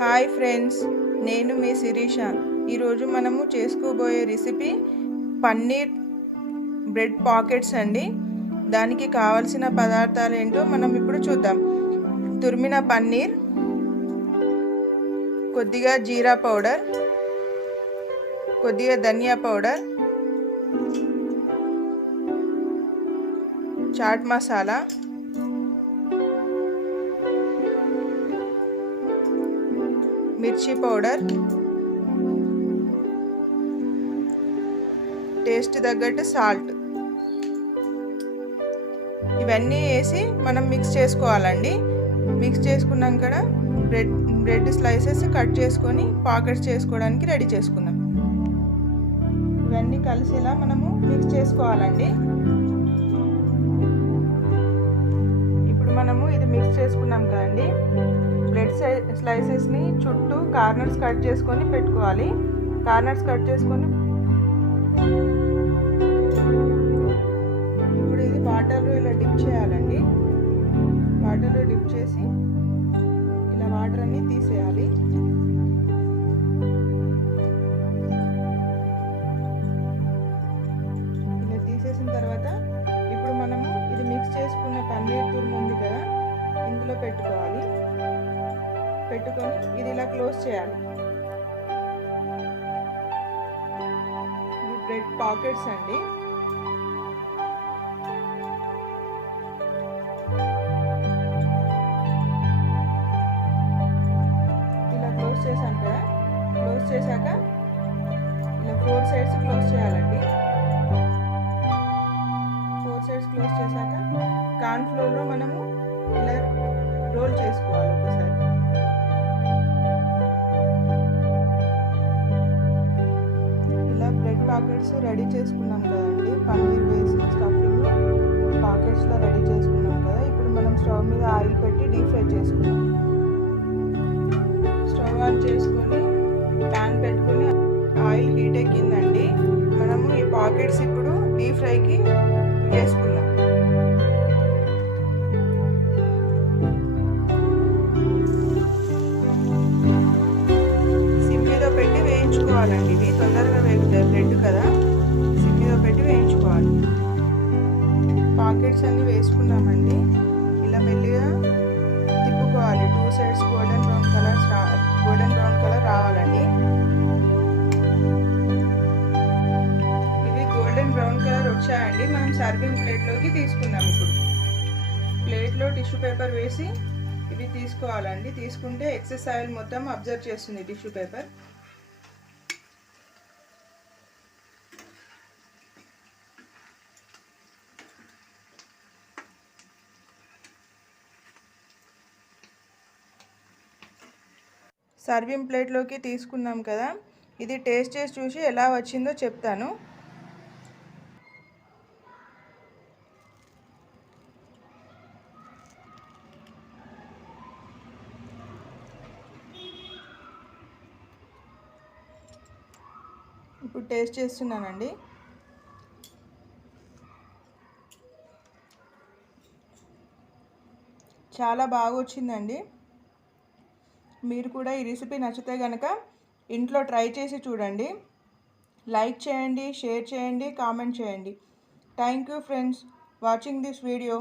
Hi friends, నేను మీ శిరీష. ఈరోజు మనము చేసుకోబోయే రెసిపీ పన్నీర్ బ్రెడ్ పాకెట్స్ అండి. దానికి కావలసిన పదార్థాలు ఏంటో మనం ఇప్పుడు చూద్దాం. తురిమిన పన్నీర్, కొద్దిగా జీరా పౌడర్, కొద్దిగా ధనియా పౌడర్, చాట్ మసాలా, మిర్చి పౌడర్, టేస్ట్ తగ్గట్టు సాల్ట్, ఇవన్నీ వేసి మనం మిక్స్ చేసుకోవాలండి. మిక్స్ చేసుకున్నాక బ్రెడ్ స్లైసెస్ కట్ చేసుకొని పాకెట్స్ చేసుకోవడానికి రెడీ చేసుకుందాం. ఇవన్నీ కలిసేలా మనము మిక్స్ చేసుకోవాలండి. ఇప్పుడు మనము ఇది మిక్స్ చేసుకున్నాం కదండి. బ్రెడ్ స్లైసెస్ని చుట్టూ కార్నర్స్ కట్ చేసుకొని పెట్టుకోవాలి. కార్నర్స్ కట్ చేసుకొని ఇప్పుడు ఇది వాటర్లో ఇలా డిప్ చేయాలండి. వాటర్లో డిప్ చేసి ఇలా వాటర్ అన్ని తీసేయాలి. ఇలా తీసేసిన తర్వాత ఇప్పుడు మనము ఇది మిక్స్ చేసుకున్న పన్నీర్ తురుము ఉంది కదా, ఇందులో పెట్టుకోవాలి. పెట్టుకొని ఇది ఇలా క్లోజ్ చేయాలి. ఇవి బ్రెడ్ పాకెట్స్ అండి. ఇలా క్లోజ్ చేసాం కదా. క్లోజ్ చేశాక ఇలా 4 సైడ్స్ క్లోజ్ చేయాలండి. 4 సైడ్స్ క్లోజ్ చేశాక కార్న్ ఫ్లోర్లో మనము ఇలా రోల్ చేసుకోవాలి ఒకసారి. పాకెట్స్ రెడీ చేసుకున్నాం కదండి. పన్నీర్ వేసి స్టఫింగ్ పాకెట్స్లో రెడీ చేసుకున్నాం కదా. ఇప్పుడు మనం స్టవ్ మీద ఆయిల్ పెట్టి డీప్ ఫ్రై చేసుకున్నాం. స్టవ్ ఆన్ చేసుకొని ప్యాన్ పెట్టుకొని ఆయిల్ హీట్ ఎక్కిందండి. మనము ఈ పాకెట్స్ ఇప్పుడు డీప్ ఫ్రైకి వేసుకుందాం. సిమ్ మీద పెట్టి వేయించుకోవాలండి. ఇవి తొందరగా వేగుతాయి, బ్రెడ్ కదా. సిమ్ మీద పెట్టి వేయించుకోవాలి. పాకెట్స్ అన్ని వేసుకున్నామండి. ఇలా మెల్లిగా తిప్పుకోవాలి. 2 సైడ్స్ గోల్డెన్ బ్రౌన్ కలర్ రావాలండి. ఇవి గోల్డెన్ బ్రౌన్ కలర్ వచ్చాయండి. మనం సర్వింగ్ ప్లేట్లోకి తీసుకుందాం. ఇప్పుడు ప్లేట్లో టిష్యూ పేపర్ వేసి ఇవి తీసుకోవాలండి. తీసుకుంటే ఎక్సెస్ ఆయిల్ మొత్తం అబ్జర్వ్ చేస్తుంది టిష్యూ పేపర్. సర్వింగ్ ప్లేట్లోకి తీసుకున్నాం కదా. ఇది టేస్ట్ చేసి చూసి ఎలా వచ్చిందో చెప్తాను. ఇప్పుడు టేస్ట్ చేస్తున్నానండి. చాలా బాగా వచ్చిందండి. మీరు కూడా ఈ రెసిపీ నచ్చితే కనుక ఇంట్లో ట్రై చేసి చూడండి. లైక్ చేయండి, షేర్ చేయండి, కామెంట్ చేయండి. Thank you friends watching this video.